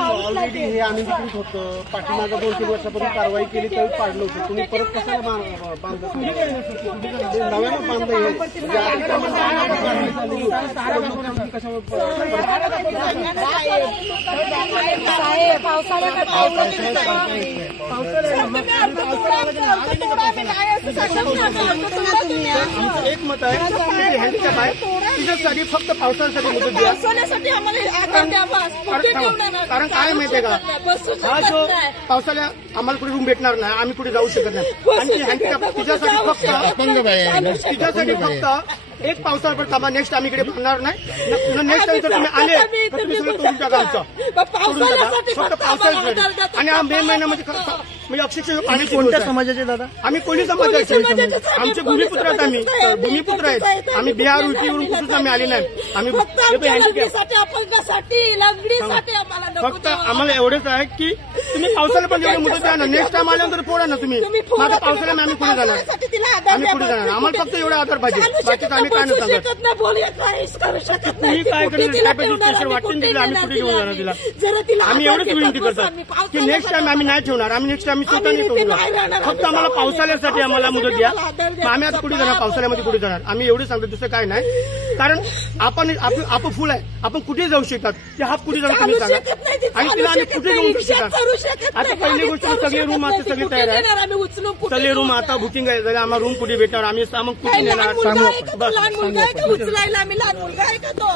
Already हे आम्ही विक्रीत होतं. पाठीमागं 2-3 वर्षापूर्वी कारवाई केली त्यावेळी पाडलं होतं. तुम्ही परत कशाला बांधलं? नव्यानं बांधलं हे एक मत आहे हँडीकॅप आहे तिच्यासाठी फक्त पावसाळ्यासाठी मुदत द्या. कारण काय माहितीये का, हा जो पावसाळ्या आम्हाला कुठे रूम भेटणार नाही, आम्ही कुठे जाऊ शकत नाही. आणि हँडीकॅप तिच्यासाठी फक्त एक पावसाळा थांबा. नेक्स्ट आम्ही इकडे बांधणार नाही. नेक्स्ट टाइम जर तुम्ही आले तर तुम्ही सगळं तोडून टाका आमचं. तोडून टाका फक्त पावसाळ्यासाठी. आणि मे महिन्यामध्ये म्हणजे अक्षरशः पाणी. कोणत्या समाजाचे दादा? आम्ही कोणी समाजाचे? आमचे भूमिपुत्र आहेत. आम्ही भूमिपुत्र आहेत. आम्ही बिहार उटीवरून कुठून आम्ही आले नाही. आम्ही फक्त आम्हाला एवढंच आहे की तुम्ही पावसाला पण एवढं मुदत द्या ना. नेक्स्ट टाइम आल्यानंतर पोडा ना तुम्ही. माझ्या पावसाला आम्ही पुढे जाणार. आम्ही पुढे जाणार. आम्हाला फक्त एवढा आधार पाहिजे. बाकीचं आम्ही काय नाही सांगत. तुम्ही काय करणार वाटून दिलं आम्ही कुठे घेऊन जाणार तिला. आम्ही एवढंच विनंती करतात की नेक्स्ट टाइम आम्ही नाही ठेवणार. आम्ही नेक्स्ट टाइम स्वतः नाही ठेवणार. फक्त आम्हाला पावसाळ्यासाठी आम्हाला मुदत द्या. आम्ही आता कुठे जाणार? पावसाळ्यामध्ये कुठे जाणार? आम्ही एवढं सांगतो, दुसरं काय नाही. कारण आपण फुल आहे. आपण कुठे जाऊ शकतात ते हात कुठे जाऊन तुम्ही सांगा. आणि तिला आम्ही कुठे जाऊ शकतात. आता पहिली गोष्ट सगळे रूम आता सगळे तयार आहे. सगळे रूम आता बुकिंग आहे. आम्हाला रूम कुठे भेटणार? आम्ही सामान कुठे नेणार? लहान मुलगा आहे का उचलायला? आम्ही लहान मुलगा आहे का तो?